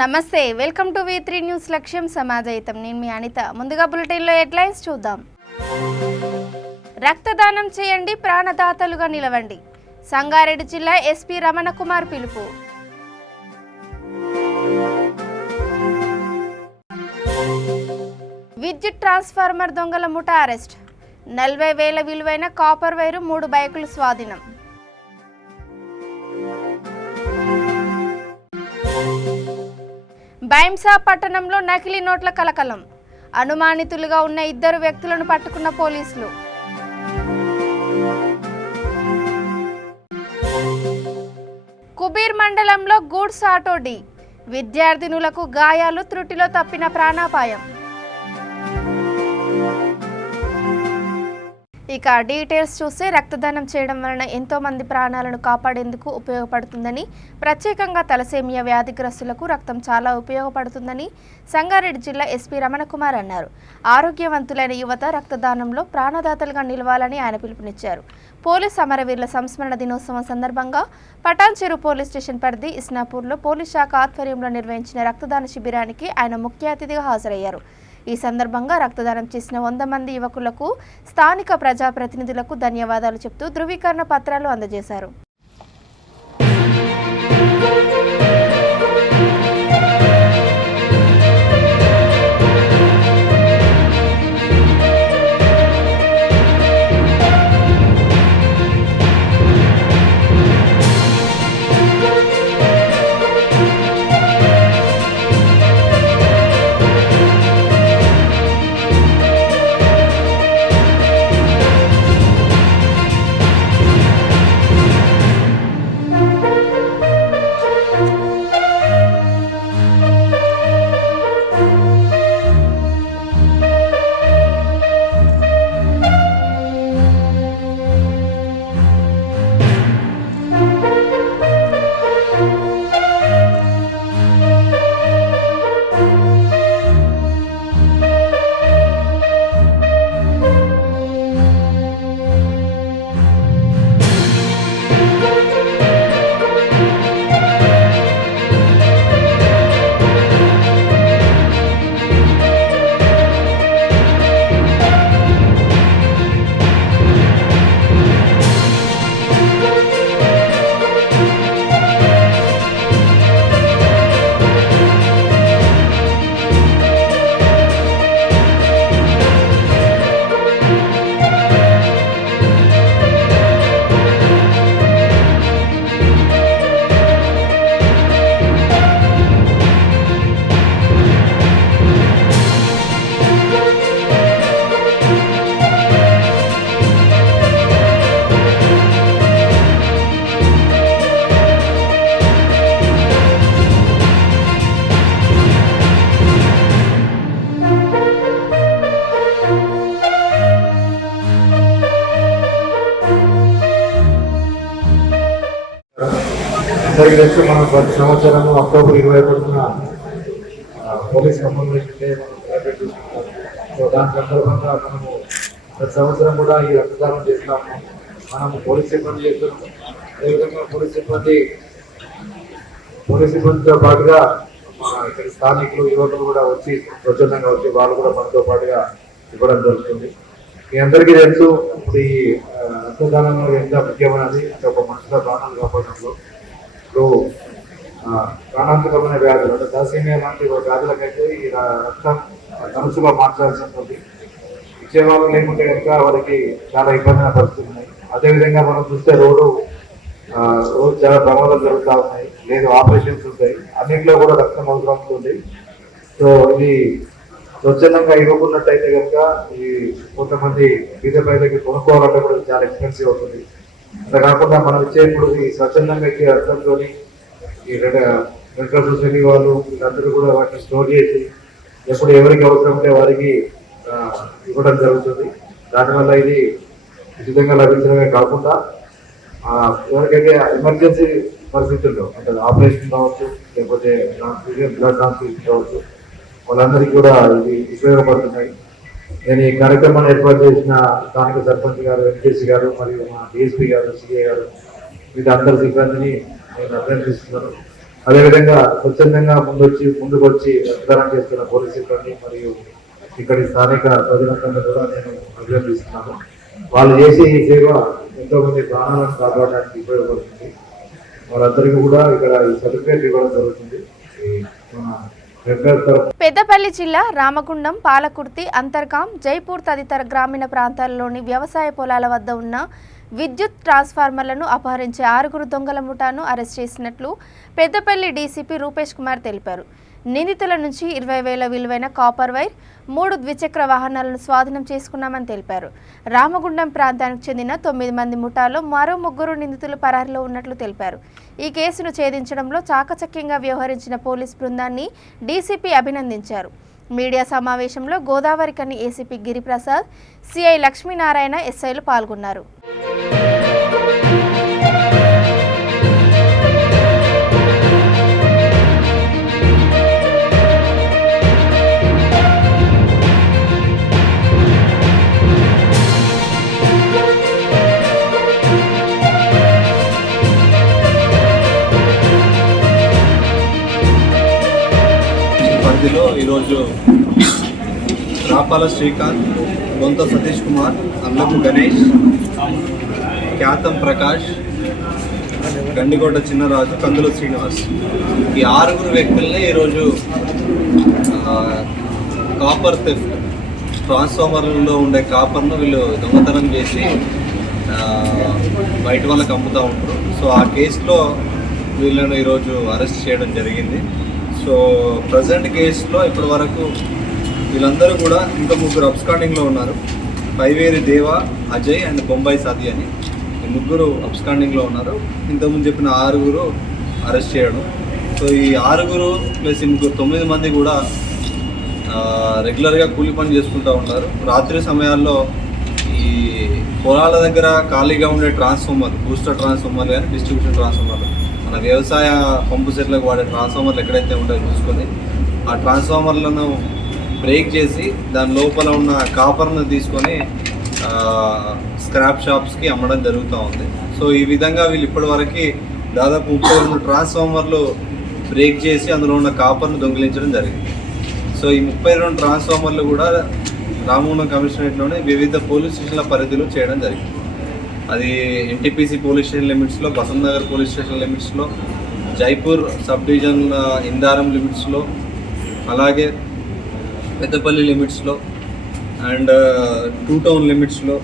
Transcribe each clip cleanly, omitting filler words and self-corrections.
నమస్తే, welcome to V3 news. లక్ష్యం సమాజహితం. నేను మీ అనిత. ముందుగా బులెటిన్లో హెడ్లైన్స్ చూద్దాం. రక్తదానం చేయండి, ప్రాణదాతలుగా నిలవండి. సంగారెడ్డి జిల్లా ఎస్పీ రమణకుమార్ పిలుపు. విద్యుత్ ట్రాన్స్ఫార్మర్ దొంగల ముఠా అరెస్ట్. 40,000 విలువైన కాపర్ వైరు, 3 బైకులు స్వాధీనం. బైంసా పట్టణంలో నకిలీ నోట్ల కలకలం. అనుమానితులుగా ఉన్న 2 వ్యక్తులను పట్టుకున్న పోలీసులు. కుబీర్ మండలంలో గూడ్స్ ఆటో ఢీ. విద్యార్థినులకు గాయాలు, త్రుటిలో తప్పిన ప్రాణాపాయం. ఇక డీటెయిల్స్ చూస్తే, రక్తదానం చేయడం వలన ఎంతో మంది ప్రాణాలను కాపాడేందుకు ఉపయోగపడుతుందని, ప్రత్యేకంగా తలసేమియా వ్యాధిగ్రస్తులకు రక్తం చాలా ఉపయోగపడుతుందని సంగారెడ్డి జిల్లా ఎస్పీ రమణకుమార్ అన్నారు. ఆరోగ్యవంతులైన యువత రక్తదానంలో ప్రాణదాతలుగా నిలవాలని ఆయన పిలుపునిచ్చారు. పోలీస్ అమరవీరుల సంస్మరణ దినోత్సవం సందర్భంగా పటాన్చెరు పోలీస్ స్టేషన్ పరిధి ఇస్నాపూర్లో పోలీస్ శాఖ ఆధ్వర్యంలో నిర్వహించిన రక్తదాన శిబిరానికి ఆయన ముఖ్య అతిథిగా హాజరయ్యారు. ఈ సందర్భంగా రక్తదానం చేసిన 100 మంది యువకులకు, స్థానిక ప్రజాప్రతినిధులకు ధన్యవాదాలు చెప్తూ ధృవీకరణ పత్రాలు అందజేశారు. అందరికీ తెలుసు, మనం ప్రతి సంవత్సరం అక్టోబర్ 21న పోలీస్ కమ్యూనికేషన్ డే సెలబ్రేట్ చేసుకుంటాం. సో దాని సందర్భంగా మనము ప్రతి సంవత్సరం కూడా ఈ రక్తదానం చేస్తున్నాము. మనము పోలీస్ సిబ్బంది చేస్తున్నాము. అదేవిధంగా పోలీస్ సిబ్బందితో పాటుగా ఇక్కడ స్థానికులు, యువకులు కూడా వచ్చి స్వచ్ఛందంగా వచ్చి వాళ్ళు కూడా మనతో పాటుగా ఇవ్వడం జరుగుతుంది. మీ అందరికీ తెలుసు, ఇప్పుడు ఈ రక్తదానం ఎంత ముఖ్యమైనది. అంటే ఒక మనుషుల ప్రాణాలు కాపాడడంలో ఇప్పుడు ప్రాణాంతకమైన వ్యాధులు అంటే తలసేమియా లాంటి వ్యాధులకైతే ఈ రక్తం తరచుగా మార్చాల్సి ఉంటుంది. ఇచ్చేవాళ్ళు లేకుంటే కనుక వారికి చాలా ఇబ్బందిగా పరిస్థితులు ఉన్నాయి. అదేవిధంగా మనం చూస్తే రోజు చాలా ప్రమాదాలు జరుగుతూ ఉన్నాయి, లేదు ఆపరేషన్స్ ఉంటాయి, అన్నింటిలో కూడా రక్తం అవసరం ఉంటుంది. సో ఇది స్వచ్ఛందంగా ఇవ్వకున్నట్టయితే కనుక ఈ కొంతమంది బీద ప్రజలకి కొనుక్కోవాలంటే కూడా చాలా ఎక్స్పెన్సివ్ అవుతుంది. అలా కాకుండా మనం ఇచ్చేప్పుడు ఈ స్వచ్ఛందంగా ఇచ్చే రక్తంతో ఈ రెడ్ క్రాస్ సొసైటీ వాళ్ళు వీళ్ళందరూ కూడా వాటిని స్టోర్ చేసి ఎప్పుడు ఎవరికి అవసరం ఉంటే వారికి ఇవ్వడం జరుగుతుంది. దానివల్ల ఇది ఉచితంగా లభించడమే కాకుండా ఎవరికైతే ఎమర్జెన్సీ పరిస్థితుల్లో అంటే ఆపరేషన్ కావచ్చు, లేకపోతే బ్లడ్ ట్రాన్స్ఫ్యూషన్ కావచ్చు, వాళ్ళందరికీ కూడా ఇది ఉపయోగపడుతున్నాయి. నేను ఈ కార్యక్రమాన్ని ఏర్పాటు చేసిన స్థానిక సర్పంచ్ గారు, ఎంపీసీ గారు, మరియు మా డిఎస్పీ గారు, సిఏ గారు, వీళ్ళందరి సిబ్బందిని నేను అభినందిస్తున్నాను. అదేవిధంగా స్వచ్ఛందంగా ముందుకు వచ్చి రక్తదానం చేస్తున్న పోలీస్ సిబ్బంది మరియు ఇక్కడి స్థానిక ప్రజలందరినీ కూడా నేను అభినందిస్తున్నాను. వాళ్ళు చేసే ఈ సేవ ఎంతో మంది ప్రాణాలను కాపాడడానికి ఉపయోగపడుతుంది. వాళ్ళందరికీ కూడా ఇక్కడ ఈ సర్టిఫికేట్ ఇవ్వడం జరుగుతుంది. పెద్దపల్లి జిల్లా రామగుండం, పాలకుర్తి, అంతర్గాం, జైపూర్ తదితర గ్రామీణ ప్రాంతాల్లోని వ్యవసాయ పొలాల వద్ద ఉన్న విద్యుత్ ట్రాన్స్ఫార్మర్లను అపహరించే 6 దొంగల ముఠాను అరెస్ట్ చేసినట్లు పెద్దపల్లి డీసీపీ రూపేష్ కుమార్ తెలిపారు. నిందితుల నుంచి 20,000 విలువైన కాపర్ వైర్, 3 ద్విచక్ర వాహనాలను స్వాధీనం చేసుకున్నామని తెలిపారు. రామగుండం ప్రాంతానికి చెందిన 9 మంది ముఠాలో మరో 3 నిందితులు పరారీలో ఉన్నట్లు తెలిపారు. ఈ కేసును ఛేదించడంలో చాకచక్యంగా వ్యవహరించిన పోలీస్ బృందాన్ని డీసీపీ అభినందించారు. మీడియా సమావేశంలో గోదావరికని ఏసీపీ గిరిప్రసాద్, సిఐ లక్ష్మీనారాయణ, ఎస్ఐలు పాల్గొన్నారు. పరిధిలో ఈరోజు రాపాల శ్రీకాంత్, బొంత సతీష్ కుమార్, అల్లపు గణేష్, ఖ్యాతం ప్రకాష్, గండికోట చిన్నరాజు, కందుల శ్రీనివాస్, ఈ 6 వ్యక్తుల్ని ఈరోజు కాపర్ థెఫ్ట్, ట్రాన్స్ఫార్మర్లలో ఉండే కాపర్ను వీళ్ళు దొంగతనం చేసి బయట వాళ్ళకి అమ్ముతూ ఉంటారు. సో ఆ కేసులో వీళ్ళను ఈరోజు అరెస్ట్ చేయడం జరిగింది. సో ప్రజెంట్ కేసులో ఇప్పటి వరకు వీళ్ళందరూ కూడా ఇంకా 3 అబ్స్కాండింగ్లో ఉన్నారు. పైవేరి దేవ, అజయ్ అండ్ బొంబాయి సాది అని ఈ 3 అబ్స్కాండింగ్లో ఉన్నారు. ఇంతకుముందు చెప్పిన 6 అరెస్ట్ చేయడం. సో ఈ 6 ప్లస్ ఈ 9 మంది కూడా రెగ్యులర్గా కూలి పని చేసుకుంటూ ఉంటారు. రాత్రి సమయాల్లో ఈ పొలాల దగ్గర ఖాళీగా ఉండే ట్రాన్స్ఫార్మర్, బూస్టర్ ట్రాన్స్ఫార్మర్లు కానీ డిస్ట్రిబ్యూషన్ ట్రాన్స్ఫార్మర్లు, మన వ్యవసాయ పంపు సెట్లకు వాడే ట్రాన్స్ఫార్మర్లు ఎక్కడైతే ఉంటాయో చూసుకొని ఆ ట్రాన్స్ఫార్మర్లను బ్రేక్ చేసి దాని లోపల ఉన్న కాపర్ను తీసుకొని స్క్రాప్ షాప్స్కి అమ్మడం జరుగుతూ ఉంది. సో ఈ విధంగా వీళ్ళు ఇప్పటివరకు దాదాపు 32 ట్రాన్స్ఫార్మర్లు బ్రేక్ చేసి అందులో ఉన్న కాపర్ను దొంగిలించడం జరిగింది. సో ఈ 32 ట్రాన్స్ఫార్మర్లు కూడా రామగుండం కమిషనరేట్లోనే వివిధ పోలీస్ స్టేషన్ల పరిధిలో చేయడం జరిగింది. అది ఎన్టీపీసీ పోలీస్ స్టేషన్ లిమిట్స్లో, బసంత్ నగర్ పోలీస్ స్టేషన్ లిమిట్స్లో, జైపూర్ సబ్ డివిజన్ ఇందారం లిమిట్స్లో, అలాగే పెద్దపల్లి లిమిట్స్లో అండ్ 2 టౌన్ లిమిట్స్లో,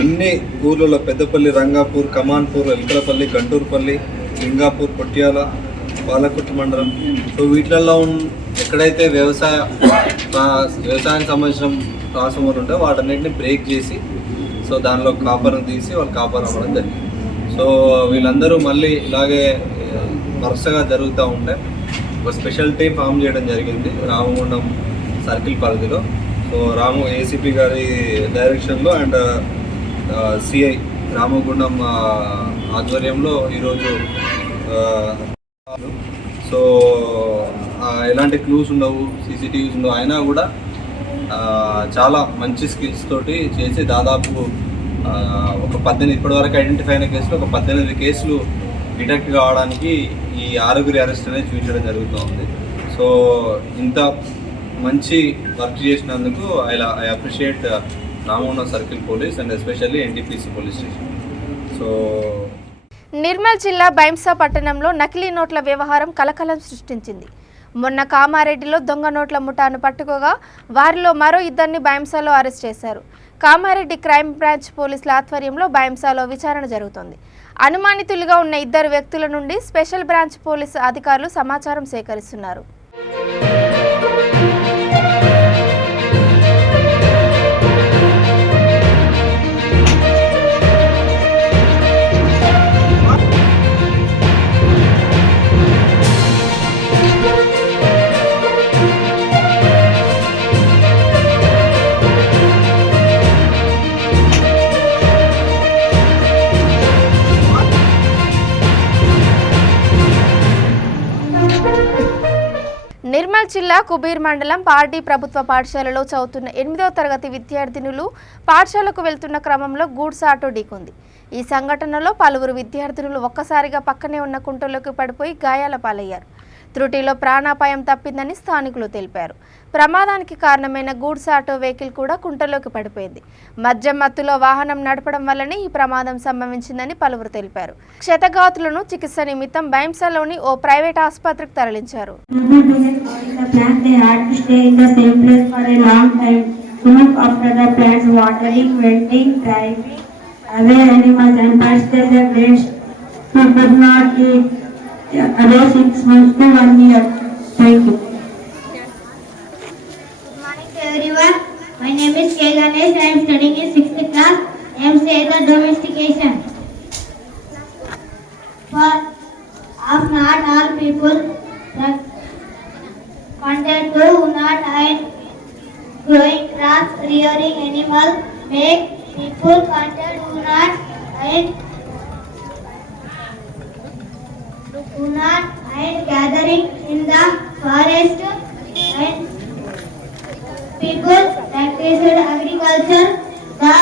అన్ని ఊర్లలో పెద్దపల్లి, రంగాపూర్, కమాన్పూర్, ఎల్కలపల్లి, గంటూరుపల్లి, లింగాపూర్, పొట్యాల, పాలకుర్తి మండలం. సో వీటిలలో ఎక్కడైతే వ్యవసాయానికి సంబంధించిన ట్రాన్స్ఫార్మర్ ఉంటే వాటన్నిటిని బ్రేక్ చేసి సో దానిలో కాపర్ను తీసి వాళ్ళు కాపర్ అమ్మడం జరిగింది. సో వీళ్ళందరూ మళ్ళీ ఇలాగే వరుసగా జరుగుతూ ఉంటే ఒక స్పెషల్ టీం ఫామ్ చేయడం జరిగింది రామగుండం సర్కిల్ పరిధిలో. సో ఏసీపీ గారి డైరెక్షన్లో అండ్ సిఐ రామగుండం ఆధ్వర్యంలో ఈరోజు సో ఎలాంటి క్లూస్ ఉండవు, సీసీటీవీస్ ఉండవు, అయినా కూడా చాలా మంచి స్కిల్స్ తోటి చేసి దాదాపు ఒక 18 ఇప్పటివరకు ఐడెంటిఫై అయిన కేసులు ఒక 18 కేసులు డిటెక్ట్ కావడానికి ఈ 6 అరెస్ట్ అనేది చూపించడం జరుగుతూ ఉంది. సో ఇంత మంచి వర్క్ చేసినందుకు I appreciate Ramagundam circle police and especially NTPC police station. So Nirmal జిల్లా బైంసా పట్టణంలో నకిలీ నోట్ల వ్యవహారం కలకలం సృష్టించింది. మొన్న కామారెడ్డిలో దొంగ నోట్ల ముఠాను పట్టుకోగా వారిలో మరో 2 బైంసాలో అరెస్ట్ చేశారు. కామారెడ్డి క్రైమ్ బ్రాంచ్ పోలీసుల ఆధ్వర్యంలో బైంసాలో విచారణ జరుగుతోంది. అనుమానితులుగా ఉన్న 2 వ్యక్తుల నుండి స్పెషల్ బ్రాంచ్ పోలీసు అధికారులు సమాచారం సేకరిస్తున్నారు. నిర్మల్ నిర్మల్ జిల్లా కుబీర్ మండలం పార్టీ ప్రభుత్వ పాఠశాలలో చదువుతున్న 8వ తరగతి విద్యార్థినులు పాఠశాలకు వెళ్తున్న క్రమంలో గూడ్స్ ఆటో ఢీకొంది. ఈ సంఘటనలో పలువురు విద్యార్థినులు ఒక్కసారిగా పక్కనే ఉన్న కుంటలోకి పడిపోయి గాయాల పాలయ్యారు. త్రుటిలో ప్రాణాపాయం తప్పిందని స్థానికులు తెలిపారు. ప్రమాదానికి కారణమైన గూడ్స్ ఆటో వెహికల్ కూడా కుంటలోకి పడిపోయింది. మద్యం మత్తులో వాహనం నడపడం వల్లనే ఈ ప్రమాదం సంభవించిందని పలువురు తెలిపారు. క్షతగాతులను చికిత్స నిమిత్తం బైంసాలోని ఓ ప్రైవేట్ ఆసుపత్రికి తరలించారు. About 6 months to 1 year. Thank you. Good morning to everyone. My name is K. Ganesh. I am studying in 6th class. I am saying the domestication. For of not all people wanted to not hide growing grass, rearing animal, make people wanted to not hide. Do not hide gathering in the forest, and people practiced agriculture. The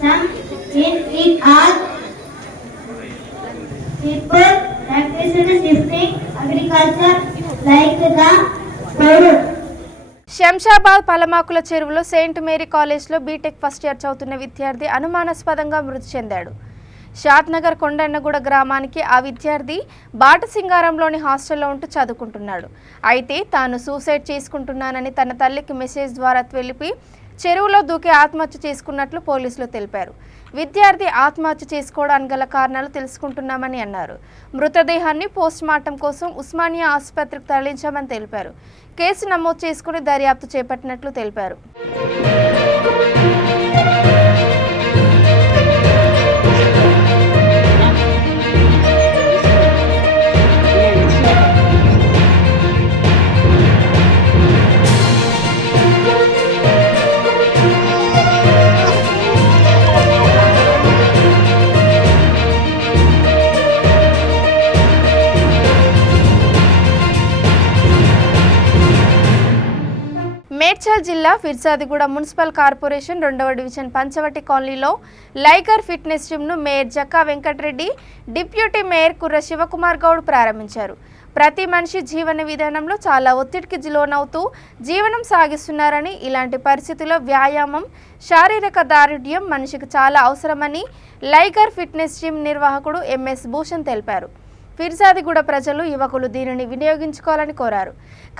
some in it all people practiced shifting agriculture like the product. Shamshabad పలమాకుల చెరువులో Saint Mary కాలేజ్లో BTech first year చదువుతున్న విద్యార్థి అనుమానాస్పదంగా మృతి చెందాడు. షాద్నగర్ కొండన్నగూడ గ్రామానికి ఆ విద్యార్థి బాటసింగారంలోని హాస్టల్లో ఉంటూ చదువుకుంటున్నాడు. అయితే తాను సూసైడ్ చేసుకుంటున్నానని తన తల్లికి మెసేజ్ ద్వారా తెలిపి చెరువులో దూకి ఆత్మహత్య చేసుకున్నట్లు పోలీసులు తెలిపారు. విద్యార్థి ఆత్మహత్య చేసుకోవడానికి గల కారణాలు తెలుసుకుంటున్నామని అన్నారు. మృతదేహాన్ని పోస్ట్మార్టం కోసం ఉస్మానియా ఆసుపత్రికి తరలించామని తెలిపారు. కేసు నమోదు చేసుకుని దర్యాప్తు చేపట్టినట్లు తెలిపారు. మేడ్చల్ జిల్లా ఫిర్జాదిగూడ మున్సిపల్ కార్పొరేషన్ 2వ డివిజన్ పంచవటి కాలనీలో లైగర్ ఫిట్నెస్ జిమ్ను mayor Jakka Venkatareddy, deputy mayor Kurra Shivakumar Goud ప్రారంభించారు. ప్రతి మనిషి జీవన విధానంలో చాలా ఒత్తిడికి లోనవుతూ జీవనం సాగిస్తున్నారని, ఇలాంటి పరిస్థితుల్లో వ్యాయామం, శారీరక దారుఢ్యం మనిషికి చాలా అవసరమని లైగర్ ఫిట్నెస్ జిమ్ నిర్వాహకుడు ఎంఎస్ భూషణ్ తెలిపారు. ఫిర్జాదిగూడ ప్రజలు, యువకులు దీనిని వినియోగించుకోవాలని కోరారు.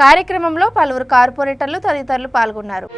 కార్యక్రమంలో పలువురు కార్పొరేటర్లు తదితరులు పాల్గొన్నారు.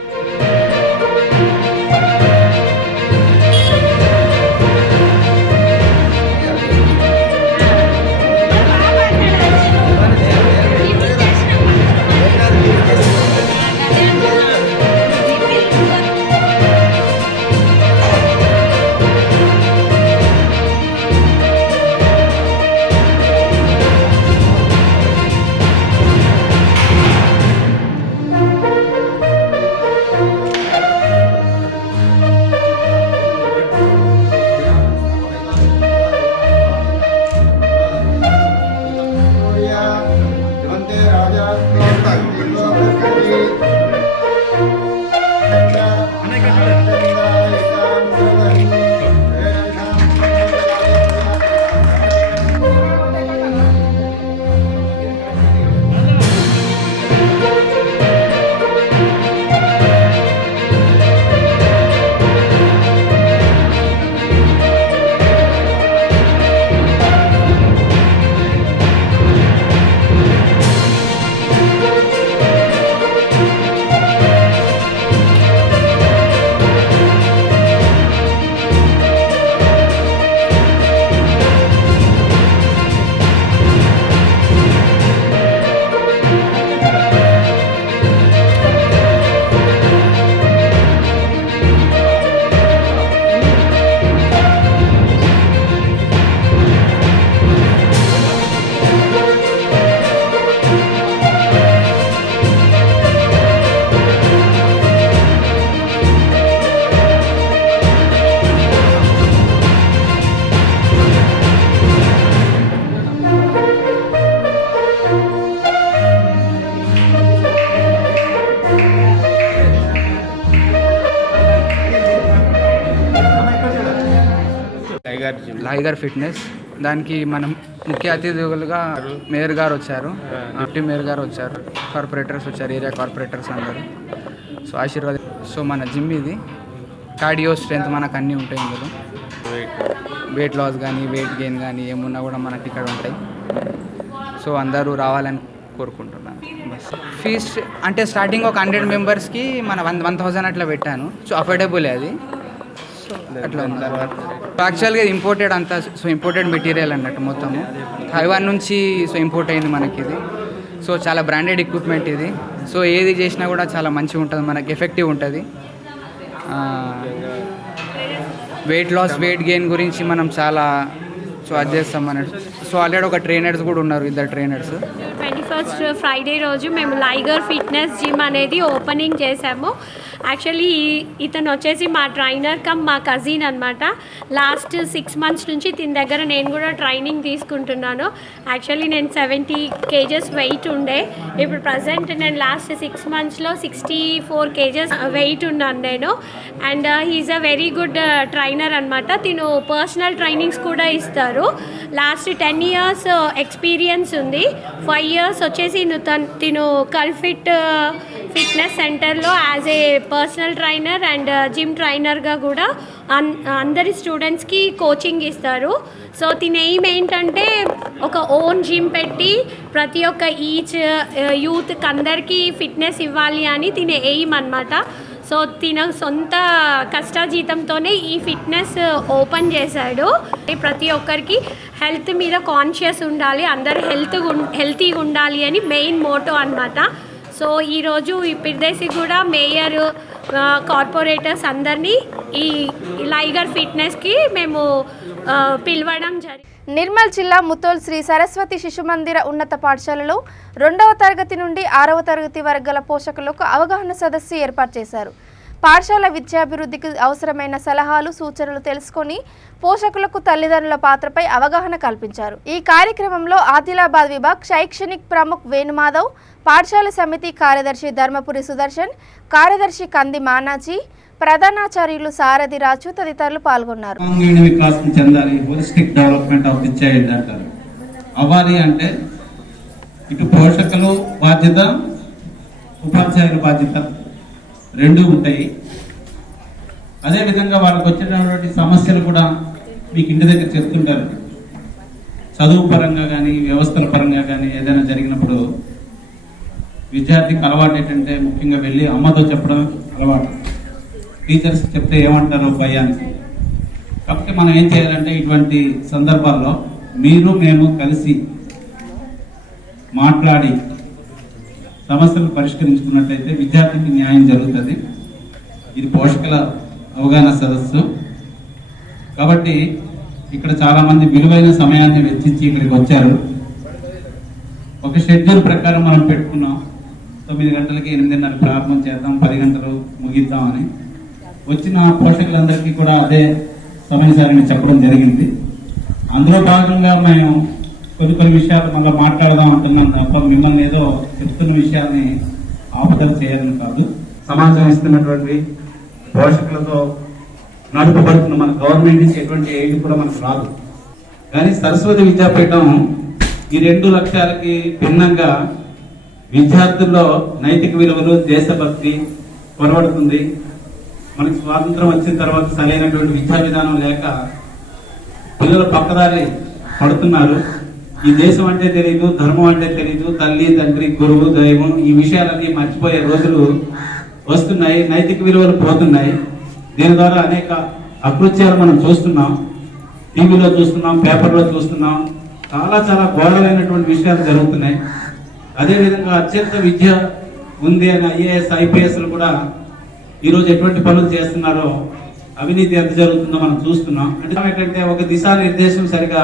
లైగర్ ఫిట్నెస్. దానికి మనం ముఖ్య అతిథులుగా మేయర్ గారు వచ్చారు, డిప్యూటీ మేయర్ గారు వచ్చారు, కార్పొరేటర్స్ వచ్చారు, ఏరియా కార్పొరేటర్స్ అందరూ. సో ఆశీర్వాదం. సో మన జిమ్ ఇది కార్డియో స్ట్రెంత్ మనకు అన్నీ ఉంటాయి ఇందులో. వెయిట్ లాస్ కానీ వెయిట్ గెయిన్ కానీ ఏమున్నా కూడా మనకి ఇక్కడ ఉంటాయి. సో అందరూ రావాలని కోరుకుంటున్నాను. బస్ ఫీజ్ అంటే స్టార్టింగ్ ఒక 100 మెంబర్స్కి మన 1000 అట్లా పెట్టాను. సో అఫోర్డబుల్ అది. సో అట్లా ఉంది. యాక్చువల్గా ఇంపోర్టెడ్ అంతా. సో ఇంపోర్టెడ్ మెటీరియల్ అన్నట్టు మొత్తము తైవాన్ నుంచి సో ఇంపోర్ట్ అయింది మనకి ఇది. సో చాలా బ్రాండెడ్ ఎక్విప్మెంట్ ఇది. సో ఏది చేసినా కూడా చాలా మంచిగా ఉంటుంది, మనకి ఎఫెక్టివ్ ఉంటుంది. వెయిట్ లాస్ వెయిట్ గెయిన్ గురించి మనం చాలా సో అది చేస్తాం అన్నట్టు. సో ఆల్రెడీ ఒక ట్రైనర్స్ కూడా ఉన్నారు, 2 ట్రైనర్స్. 21st ఫ్రైడే రోజు మేము లైగర్ ఫిట్నెస్ జిమ్ అనేది ఓపెనింగ్ చేసాము. యాక్చువల్లీ ఇతను వచ్చేసి మా ట్రైనర్ కమ్ మా కజిన్ అనమాట. లాస్ట్ 6 months నుంచి దీని దగ్గర నేను కూడా ట్రైనింగ్ తీసుకుంటున్నాను. యాక్చువల్లీ నేను 70 kgs వెయిట్ ఉండే. ఇప్పుడు ప్రజెంట్ నేను లాస్ట్ 6 monthsలో 64 kgs వెయిట్ ఉన్నాను నేను. And he's a very good trainer అనమాట. తిను పర్సనల్ ట్రైనింగ్స్ కూడా ఇస్తారు. లాస్ట్ 10 years ఎక్స్పీరియన్స్ ఉంది. 5 years వచ్చేసి తిను కల్ఫిట్ ఫిట్నెస్ సెంటర్లో as a personal trainer and gym ట్రైనర్గా కూడా అందరి స్టూడెంట్స్కి కోచింగ్ ఇస్తారు. సో తిన ఎయిమ్ ఏంటంటే ఒక ఓన్ జిమ్ పెట్టి ప్రతి ఒక్క ఈచ్ యూత్కి అందరికీ ఫిట్నెస్ ఇవ్వాలి అని తిన ఎయిమ్ అనమాట. సో తిన సొంత కష్టాజీతంతోనే ఈ ఫిట్నెస్ ఓపెన్ చేశాడు. ప్రతి ఒక్కరికి హెల్త్ మీద కాన్షియస్ ఉండాలి, అందరు హెల్తీగా ఉండాలి అని మెయిన్ మోటో అనమాట. సో ఈరోజు ఈ పిర్దేశి కూడా మేయర్ కార్పొరేటర్స్ అందరినీ ఈ లైగర్ ఫిట్నెస్కి మేము పిలవడం జరిగింది. నిర్మల్ జిల్లా ముతోల్ శ్రీ సరస్వతి శిశు మందిర ఉన్నత పాఠశాలలో 2వ తరగతి నుండి 6వ తరగతి వరకు గల పోషకులకు అవగాహన సదస్సు ఏర్పాటు చేశారు. పాఠశాల విద్యాభివృద్ధికి అవసరమైన సలహాలు సూచనలు తెలుసుకొని పోషకులకు తల్లిదండ్రుల పాత్రపై అవగాహన కల్పించారు. ఈ కార్యక్రమంలో ఆదిలాబాద్ విభాగ్ శైక్షణిక్ ప్రముఖ్ వేణుమాధవ్, పాఠశాల సమితి కార్యదర్శి ధర్మపురి సుదర్శన్, కార్యదర్శి కంది మానాజీ, ప్రధానాచార్యులు సారథి రాజు తదితరులు పాల్గొన్నారు. వికాసం చెందాలి, holistic development of the child అంటారు. అవ్వాలి అంటే ఇటు పోషకులు బాధ్యత, ఉపాధ్యాయుల బాధ్యత రెండూ ఉంటాయి. అదేవిధంగా వాళ్ళకి వచ్చేటటువంటి సమస్యలు కూడా మీకు ఇంటి దగ్గర చెప్తుంటారు. చదువు పరంగా కానీ వ్యవస్థల పరంగా కానీ ఏదైనా జరిగినప్పుడు విద్యార్థికి అలవాటు ఏంటంటే ముఖ్యంగా వెళ్ళి అమ్మతో చెప్పడం అలవాటు. టీచర్స్ చెప్తే ఏమంటారో భయానికి. కాబట్టి మనం ఏం చేయాలంటే ఇటువంటి సందర్భాల్లో మీరు మేము కలిసి మాట్లాడి సమస్యలు పరిష్కరించుకున్నట్లయితే విద్యార్థికి న్యాయం జరుగుతుంది. ఇది పోషకుల అవగాహన సదస్సు కాబట్టి ఇక్కడ చాలామంది విలువైన సమయాన్ని వెచ్చించి ఇక్కడికి వచ్చారు. ఒక షెడ్యూల్ ప్రకారం మనం పెట్టుకున్నాం. 9 గంటలకి 8:30 ప్రారంభం చేద్దాం, 10 గంటలు ముగిద్దామని. వచ్చిన పోషకులందరికీ కూడా అదే సమయ సారిని చెప్పడం జరిగింది. అందులో భాగంగా మేము కొన్ని విషయాలు మళ్ళీ మాట్లాడదాం అంటున్నాం తప్ప మిమ్మల్ని ఏదో చెప్తున్న విషయాన్ని ఆపుదల చేయాలని కాదు. సమాజం ఇస్తున్నటువంటి పోషకులతో నడుపబడుతున్న మన గవర్నమెంట్ నుంచి ఎటువంటి ఎయిడ్ కూడా మనకు రాదు. కానీ సరస్వతి విద్యాపీఠం ఈ 2 లక్ష్యాలకి భిన్నంగా విద్యార్థుల్లో నైతిక విలువలు, దేశభక్తి కొరవడుతుంది. మనకి స్వాతంత్రం వచ్చిన తర్వాత సరైనటువంటి విద్యా విధానం లేక పిల్లలు పక్కదారి పడుతున్నారు. ఈ దేశం అంటే తెలియదు, ధర్మం అంటే తెలియదు, తల్లి తండ్రి గురువు దైవం ఈ విషయాలన్నీ మర్చిపోయే రోజులు వస్తున్నాయి. నైతిక విలువలు పోతున్నాయి. దీని ద్వారా అనేక అకృత్యాలు మనం చూస్తున్నాం, టీవీలో చూస్తున్నాం, పేపర్లో చూస్తున్నాం. చాలా ఘోరమైనటువంటి విషయాలు జరుగుతున్నాయి. అదేవిధంగా అత్యంత విద్య ఉంది అని ఐఏఎస్ ఐపీఎస్లు కూడా ఈరోజు ఎటువంటి పనులు చేస్తున్నారో, అవినీతి ఎంత జరుగుతుందో మనం చూస్తున్నాం. అంటే ఏంటంటే ఒక దిశానిర్దేశం సరిగా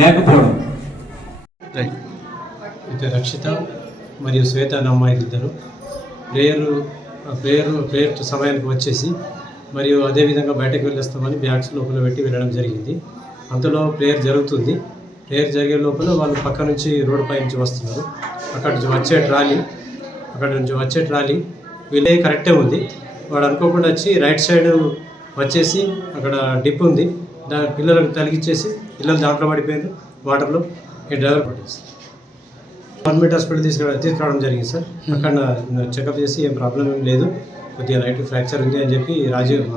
లేకపోవడం. అయితే రక్షిత మరియు శ్వేత అనే అమ్మాయిలు ఇద్దరు ప్రేయర్ సమయానికి వచ్చేసి మరియు అదేవిధంగా బయటకు వెళ్ళొస్తామని బ్యాగ్స్ లోపల పెట్టి వెళ్ళడం జరిగింది. అంతలో ప్రేయర్ జరుగుతుంది. ప్రేయర్ జరిగే లోపల వాళ్ళు పక్క నుంచి రోడ్డు పై నుంచి వస్తున్నారు. అక్కడ నుంచి వచ్చే ట్రాలీ వీళ్ళే కరెక్టే ఉంది. వాడు అనుకోకుండా వచ్చి రైట్ సైడ్ వచ్చేసి అక్కడ డిప్ ఉంది, దాని పిల్లలకు తలిగిచ్చేసి పిల్లలు దాంట్లో పడిపోయారు వాటర్లో. ఈ డ్రైవర్ పట్టేసి గవర్నమెంట్ హాస్పిటల్ తీసుకురావడం జరిగింది సార్. అక్కడ చెకప్ చేసి ఏం ప్రాబ్లం ఏం లేదు, కొద్దిగా లైట్ ఫ్రాక్చర్ ఉంది అని చెప్పి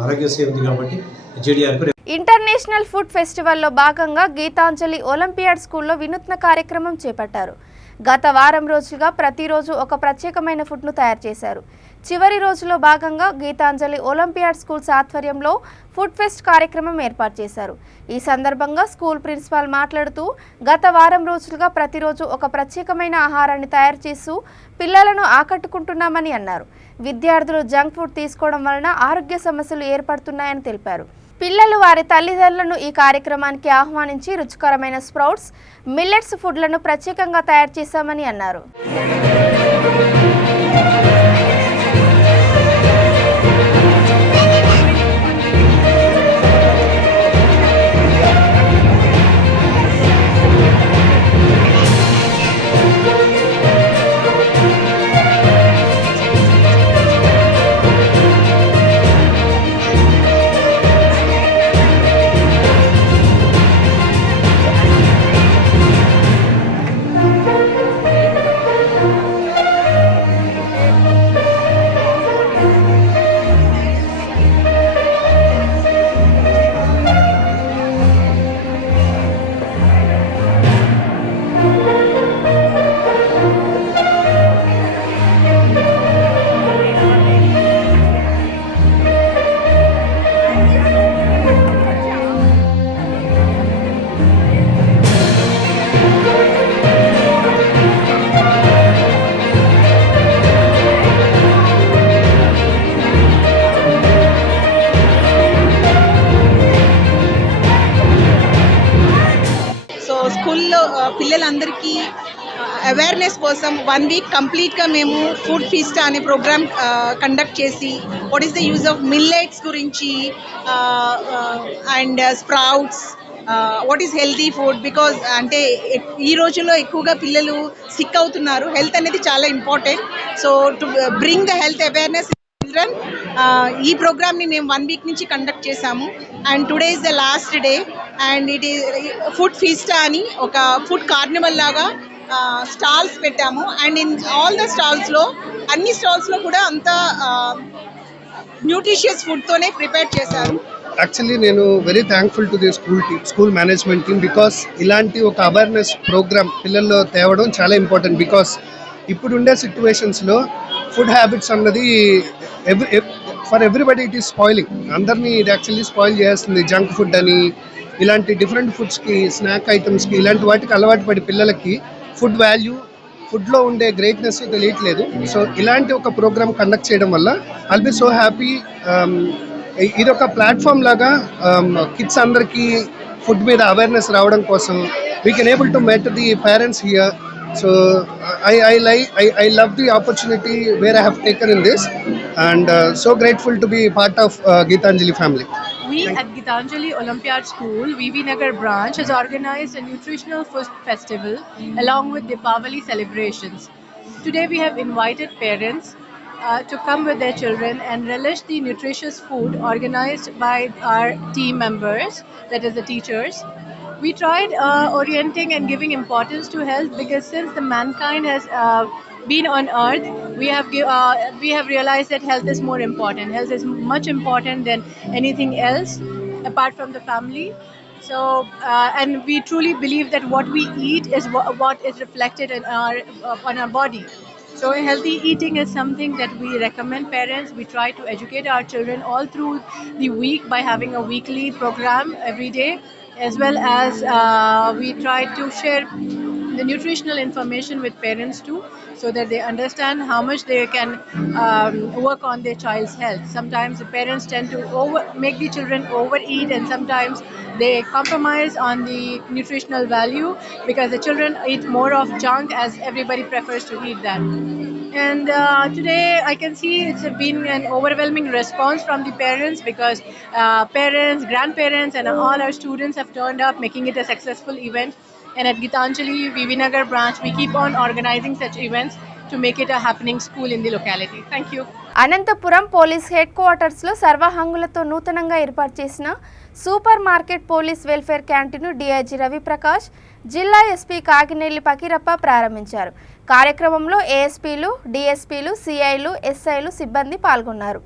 ఆరోగ్యశ్రీ ఉంది కాబట్టి జేడీఆర్. ఇంటర్నేషనల్ ఫుడ్ ఫెస్టివల్లో భాగంగా గీతాంజలి ఒలింపియాడ్ స్కూల్లో వినూత్న కార్యక్రమం చేపట్టారు. గత వారం రోజులుగా ప్రతిరోజు ఒక ప్రత్యేకమైన ఫుడ్ను తయారు చేశారు. చివరి రోజులో భాగంగా గీతాంజలి ఒలింపియాడ్ స్కూల్స్ ఆధ్వర్యంలో ఫుడ్ ఫెస్ట్ కార్యక్రమం ఏర్పాటు చేశారు. ఈ సందర్భంగా స్కూల్ ప్రిన్సిపాల్ మాట్లాడుతూ గత వారం రోజులుగా ప్రతిరోజు ఒక ప్రత్యేకమైన ఆహారాన్ని తయారు చేస్తూ పిల్లలను ఆకట్టుకుంటున్నామని అన్నారు. విద్యార్థులు జంక్ ఫుడ్ తీసుకోవడం వలన ఆరోగ్య సమస్యలు ఏర్పడుతున్నాయని తెలిపారు. పిల్లలు వారి తల్లిదండ్రులను ఈ కార్యక్రమానికి ఆహ్వానించి రుచికరమైన స్ప్రౌట్స్, మిల్లెట్స్ ఫుడ్లను ప్రత్యేకంగా తయారు చేశామని అన్నారు. స్కూల్లో పిల్లలందరికీ అవేర్నెస్ కోసం 1 వీక్ కంప్లీట్గా మేము ఫుడ్ ఫీస్ట్ అనే ప్రోగ్రామ్ కండక్ట్ చేసి what is the use of millets గురించి and sprouts, what is healthy food, because అంటే ఈ రోజుల్లో ఎక్కువగా పిల్లలు సిక్ అవుతున్నారు. హెల్త్ అనేది చాలా important. So to bring the health awareness children ఈ ప్రోగ్రామ్ని మేము 1 వీక్ నుంచి కండక్ట్ చేశాము. And today is the last day and it is food fiesta అని ఒక ఫుడ్ కార్నివల్ లాగా స్టాల్స్ పెట్టాము. అండ్ ఇన్ ఆల్ ద స్టాల్స్లో అన్ని స్టాల్స్లో కూడా అంతా న్యూట్రిషియస్ ఫుడ్తోనే ప్రిపేర్ చేశారు. యాక్చువల్లీ నేను very thankful to the school management team because ఇలాంటి ఒక అవేర్నెస్ ప్రోగ్రామ్ పిల్లల్లో తేవడం చాలా ఇంపార్టెంట్. బికాస్ ఇప్పుడుండే సిచ్యువేషన్స్లో ఫుడ్ హ్యాబిట్స్ అన్నది for everybody it is spoiling. అందరినీ ఇది యాక్చువల్లీ స్పాయిల్ చేస్తుంది. జంక్ ఫుడ్ అని ఇలాంటి డిఫరెంట్ ఫుడ్స్కి, స్నాక్ ఐటమ్స్కి, ఇలాంటి వాటికి అలవాటు పడి పిల్లలకి ఫుడ్ వాల్యూ, ఫుడ్లో ఉండే గ్రేట్నెస్ తెలియట్లేదు. సో ఇలాంటి ఒక ప్రోగ్రామ్ కండక్ట్ చేయడం వల్ల ఐల్ బి సో హ్యాపీ. ఇది ఒక ప్లాట్ఫామ్ లాగా కిడ్స్ అందరికీ ఫుడ్ మీద అవేర్నెస్ రావడం కోసం we can able to met the parents here. So I love the opportunity where I have taken in this and so grateful to be part of Geetanjali family. We at Geetanjali Olympiad School, VV Nagar branch has organized a nutritional food festival along with Deepavali celebrations. Today we have invited parents to come with their children and relish the nutritious food organized by our team members, that is the teachers. We tried orienting and giving importance to health because since the mankind has been on earth, we have realized that health is more important. Health is much important than anything else apart from the family. So and we truly believe that what we eat is what is reflected in on our body. So healthy eating is something that we recommend parents. We try to educate our children all through the week by having a weekly program every day, as well as we try to share the nutritional information with parents too, so that they understand how much they can work on their child's health. Sometimes the parents tend to make the children overeat, and sometimes they compromise on the nutritional value because the children eat more of junk, as everybody prefers to eat that. And today I can see it's been an overwhelming response from the parents because parents, grandparents and all our students have turned up, making it a successful event. And at Geetanjali VV Nagar branch, we keep on organizing such events to make it a happening school in the locality. Thank you. Anantapuram police head క్వార్టర్స్లో సర్వహంగులతో నూతనంగా ఏర్పాటు చేసిన super market police welfare క్యాంటీన్ను DIG Raviprakash, జిల్లా SP కాకినేని Fakirappa ప్రారంభించారు. కార్యక్రమంలో ఏఎస్పీలు, డీఎస్పీలు, సిఐలు, ఎస్ఐలు సిబ్బంది పాల్గొన్నారు.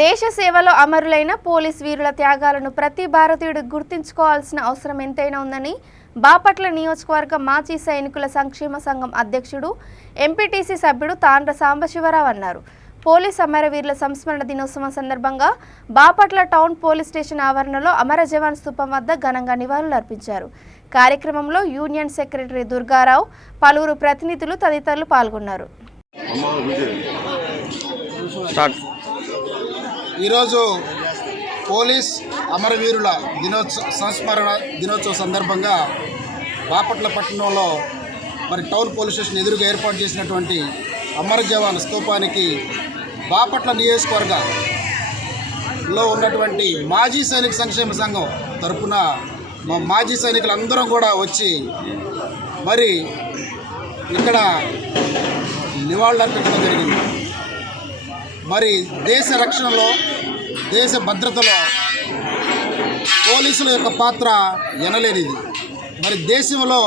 దేశ సేవలో అమరులైన పోలీస్ వీరుల త్యాగాలను ప్రతి భారతీయుడు గుర్తుంచుకోవాల్సిన అవసరం ఎంతైనా ఉందని బాపట్ల నియోజకవర్గ మాజీ సైనికుల సంక్షేమ సంఘం అధ్యక్షుడు, ఎంపీటీసీ సభ్యుడు తాండ్ర సాంబశివరావు అన్నారు. పోలీస్ అమరవీరుల సంస్మరణ దినోత్సవం సందర్భంగా బాపట్ల టౌన్ పోలీస్ స్టేషన్ ఆవరణలో అమర జవాన్ స్తూపం వద్ద ఘనంగా నివాళులు అర్పించారు. కార్యక్రమంలో యూనియన్ సెక్రటరీ దుర్గారావు, పలువురు ప్రతినిధులు తదితరులు పాల్గొన్నారు. ఈరోజు పోలీస్ అమరవీరుల సంస్మరణ దినోత్సవ సందర్భంగా బాపట్ల పట్టణంలో టౌన్ పోలీస్ స్టేషన్ ఎదురుగా ఏర్పాటు చేసినటువంటి అమర జవాన్ స్తూపానికి బాపట్ల నియోజకవర్గంలో ఉన్నటువంటి మాజీ సైనిక సంక్షేమ సంఘం తరఫున మా మాజీ సైనికులందరం కూడా వచ్చి ఇక్కడ నివాళులర్పించడం జరిగింది. దేశ రక్షణలో, దేశ భద్రతలో పోలీసుల యొక్క పాత్ర ఎనలేనిది. దేశంలో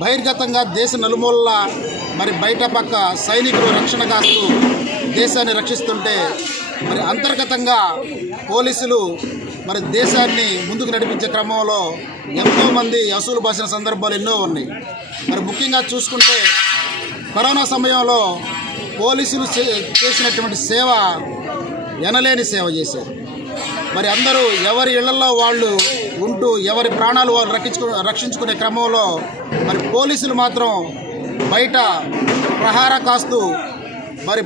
బహిర్గతంగా దేశ నలుమూలలా బయట పక్క సైనికులు రక్షణ కాస్తూ దేశాన్ని రక్షిస్తుంటే అంతర్గతంగా పోలీసులు దేశాన్ని ముందుకు నడిపించే క్రమంలో ఎంతోమంది అసూలు బాసిన సందర్భాలు ఎన్నో ఉన్నాయి. ముఖ్యంగా చూసుకుంటే కరోనా సమయంలో పోలీసులు చేసినటువంటి సేవ ఎనలేని సేవ చేశారు. అందరూ ఎవరి ఇళ్లలో వాళ్ళు ఉంటూ ఎవరి ప్రాణాలు వాళ్ళు రక్షించుకునే క్రమంలో పోలీసులు మాత్రం బయట ప్రహార కాస్తూ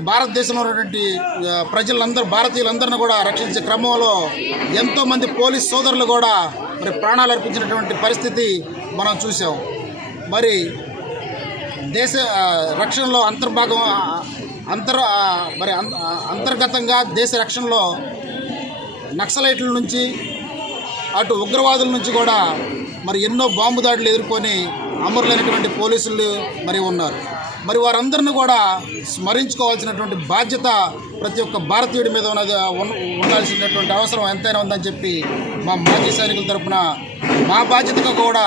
భారతదేశంలో ఉన్నటువంటి భారతీయులందరినీ కూడా రక్షించే క్రమంలో ఎంతోమంది పోలీస్ సోదరులు కూడా ప్రాణాలు అర్పించినటువంటి పరిస్థితి మనం చూసాం. దేశ రక్షణలో అంతర్గతంగా దేశ రక్షణలో నక్సలైట్ల నుంచి అటు ఉగ్రవాదుల నుంచి కూడా ఎన్నో బాంబు దాడులు ఎదుర్కొని అమరులైనటువంటి పోలీసులు ఉన్నారు. వారందరిని కూడా స్మరించుకోవాల్సినటువంటి బాధ్యత ప్రతి ఒక్క భారతీయుడి మీద ఉండాల్సినటువంటి అవసరం ఎంతైనా ఉందని చెప్పి మా మాజీ సైనికుల తరఫున మా బాధ్యతగా కూడా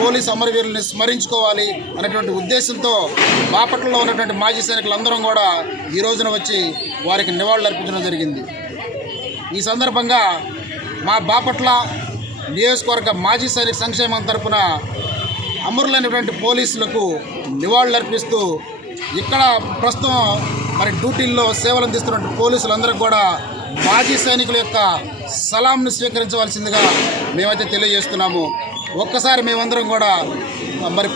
పోలీస్ అమరవీరుల్ని స్మరించుకోవాలి అనేటువంటి ఉద్దేశంతో బాపట్లలో ఉన్నటువంటి మాజీ సైనికులందరం కూడా ఈ రోజున వచ్చి వారికి నివాళులు అర్పించడం జరిగింది. ఈ సందర్భంగా మా బాపట్ల నియోజకవర్గ మాజీ సైనిక సంక్షేమం తరఫున అమరులైనటువంటి పోలీసులకు నివాళులు అర్పిస్తూ ఇక్కడ ప్రస్తుతం డ్యూటీల్లో సేవలు అందిస్తున్నటువంటి పోలీసులందరికీ కూడా మాజీ సైనికుల యొక్క సలాంను స్వీకరించవలసిందిగా మేమైతే తెలియజేస్తున్నాము. ఒక్కసారి మేమందరం కూడా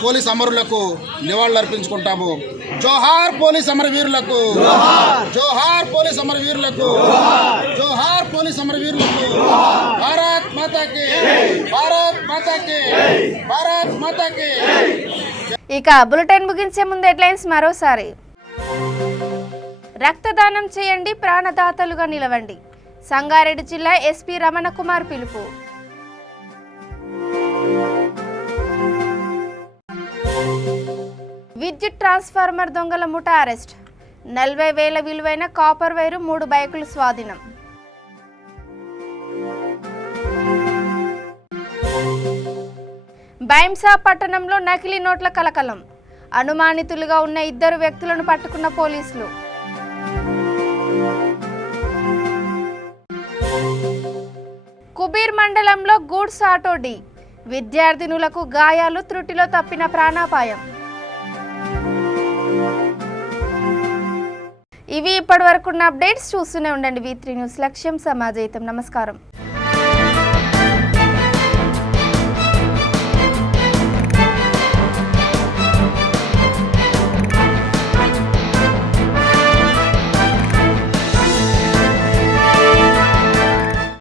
పోలీస్ అమరులకు నివాళులు అర్పించుకుంటాము. జోహార్ పోలీస్ అమరవీరులకు, జోహార్ పోలీస్ అమరవీరులకు, జోహార్ పోలీస్ అమరవీరులకు. భారత్ మాతాకి, భారత్ మాతాకి, భారత్ మాతాకి. ఇక బులెటిన్ ముగించే ముందు హెడ్లైన్స్ మరోసారి. రక్తదానం చేయండి, ప్రాణదాతలుగా నిలవండి. సంగారెడ్డి జిల్లా ఎస్పీ రమణకుమార్ పిలుపు. విద్యుత్ ట్రాన్స్ఫార్మర్ దొంగల ముఠా అరెస్ట్. 40,000 విలువైన కాపర్ వైరు 3 బైకులు స్వాధీనం. బైంసా పట్టణంలో నకిలీ నోట్ల కలకలం. అనుమానితులుగా ఉన్న 2 వ్యక్తులను పట్టుకున్న పోలీసులు. కుబీర్ మండలంలో గూడ్స్ ఆటో ఢీ. విద్యార్థినులకు గాయాలు, త్రుటిలో తప్పిన ప్రాణాపాయం. ఇవి ఇప్పటివరకున్న అప్డేట్స్. చూస్తూనే ఉండండి V3 న్యూస్. లక్ష్యం సమాజహితం. నమస్కారం.